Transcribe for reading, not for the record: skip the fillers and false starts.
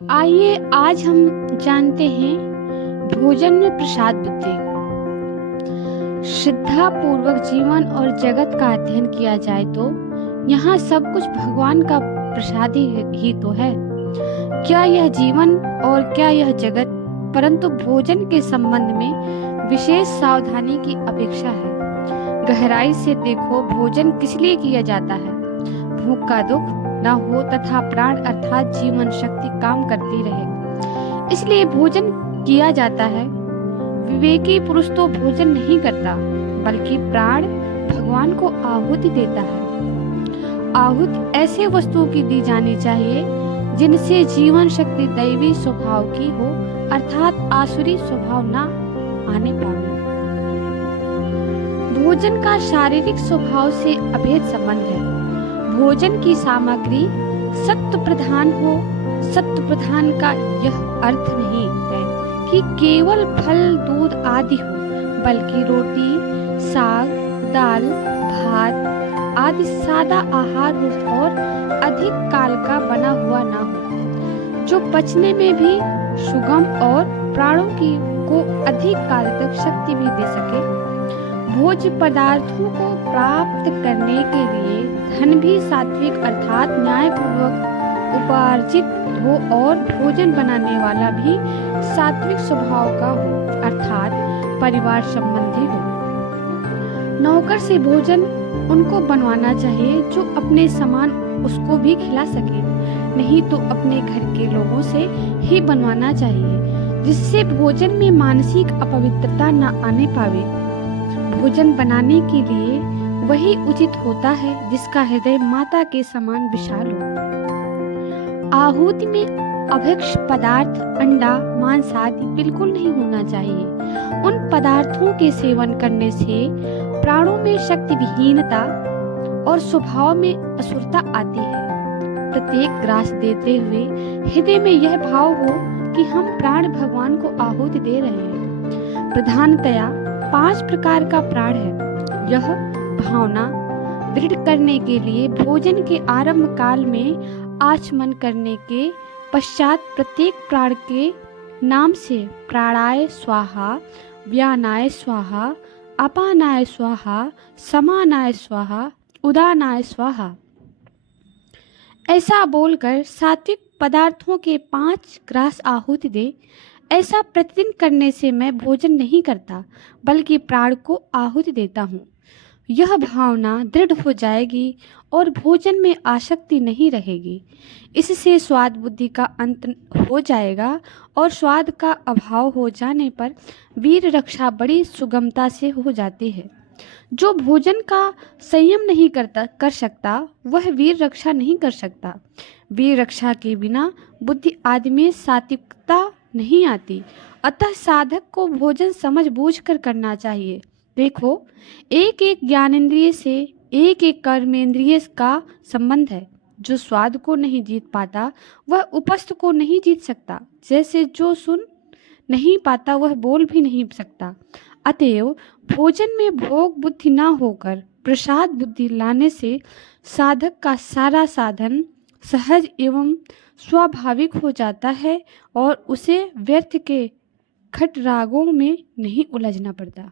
आइए आज हम जानते हैं भोजन में प्रसाद बुद्धि। श्रद्धा पूर्वक जीवन और जगत का अध्ययन किया जाए तो यहाँ सब कुछ भगवान का प्रसाद ही तो है। क्या यह जीवन और क्या यह जगत, परंतु भोजन के संबंध में विशेष सावधानी की अपेक्षा है। गहराई से देखो, भोजन किस लिए किया जाता है? भूख का दुख न हो तथा प्राण अर्थात जीवन शक्ति काम करती रहे, इसलिए भोजन किया जाता है। विवेकी पुरुष तो भोजन नहीं करता, बल्कि प्राण भगवान को आहुति देता है। आहुति ऐसे वस्तुओं की दी जानी चाहिए जिनसे जीवन शक्ति दैवी स्वभाव की हो, अर्थात आसुरी स्वभाव न आने पावे। भोजन का शारीरिक स्वभाव से अभेद संबंध है। भोजन की सामग्री सत्व प्रधान हो। सत्व प्रधान का यह अर्थ नहीं है कि केवल फल दूध आदि हो, बल्कि रोटी, साग, दाल, भात आदि सादा आहार हो और अधिक काल का बना हुआ ना हो, जो पचने में भी सुगम और प्राणों को अधिक काल तक शक्ति भी दे सके। भोज्य पदार्थों को प्राप्त करने के लिए धन भी सात्विक अर्थात न्यायपूर्वक उपार्जित हो और भोजन बनाने वाला भी सात्विक स्वभाव का हो, अर्थात परिवार संबंधी हो। नौकर से भोजन उनको बनवाना चाहिए जो अपने समान उसको भी खिला सके, नहीं तो अपने घर के लोगों से ही बनवाना चाहिए, जिससे भोजन में मानसिक अपवित्रता न आने पावे। भोजन बनाने के लिए वही उचित होता है जिसका हृदय माता के समान विशाल हो। आहुति में अभक्ष पदार्थ, अंडा, मांस आदि बिल्कुल नहीं होना चाहिए। उन पदार्थों के सेवन करने से प्राणों में शक्ति विहीनता और स्वभाव में असुरता आती है। प्रत्येक ग्रास देते हुए हृदय में यह भाव हो कि हम प्राण भगवान को आहुति दे रहे हैं। प्रधानतया 5 प्रकार का प्राण है। यह भावना दृढ़ करने के लिए भोजन के आरंभ काल में आचमन करने के पश्चात प्रत्येक प्राण के नाम से प्राणाय स्वाहा, व्यानाय स्वाहा, अपानाय स्वाहा, समानाय स्वाहा, उदानाय स्वाहा ऐसा बोलकर सात्विक पदार्थों के 5 ग्रास आहुति दे। ऐसा प्रतिदिन करने से मैं भोजन नहीं करता, बल्कि प्राण को आहुति देता हूँ। यह भावना दृढ़ हो जाएगी और भोजन में आसक्ति नहीं रहेगी। इससे स्वाद बुद्धि का अंत हो जाएगा और स्वाद का अभाव हो जाने पर वीर रक्षा बड़ी सुगमता से हो जाती है। जो भोजन का संयम नहीं कर सकता, वह वीर रक्षा नहीं कर सकता। वीर रक्षा के बिना बुद्धि आदि में सात्विकता नहीं आती। अतः साधक को भोजन समझ बूझ कर करना चाहिए। देखो, एक एक ज्ञानेंद्रिय से एक एक कर्मेंद्रिय का संबंध है। जो स्वाद को नहीं जीत पाता, वह उपस्थ को नहीं जीत सकता। जैसे जो सुन नहीं पाता, वह बोल भी नहीं सकता। अतएव भोजन में भोग बुद्धि न होकर प्रसाद बुद्धि लाने से साधक का सारा साधन सहज एवं स्वाभाविक हो जाता है और उसे व्यर्थ के खटरागों में नहीं उलझना पड़ता।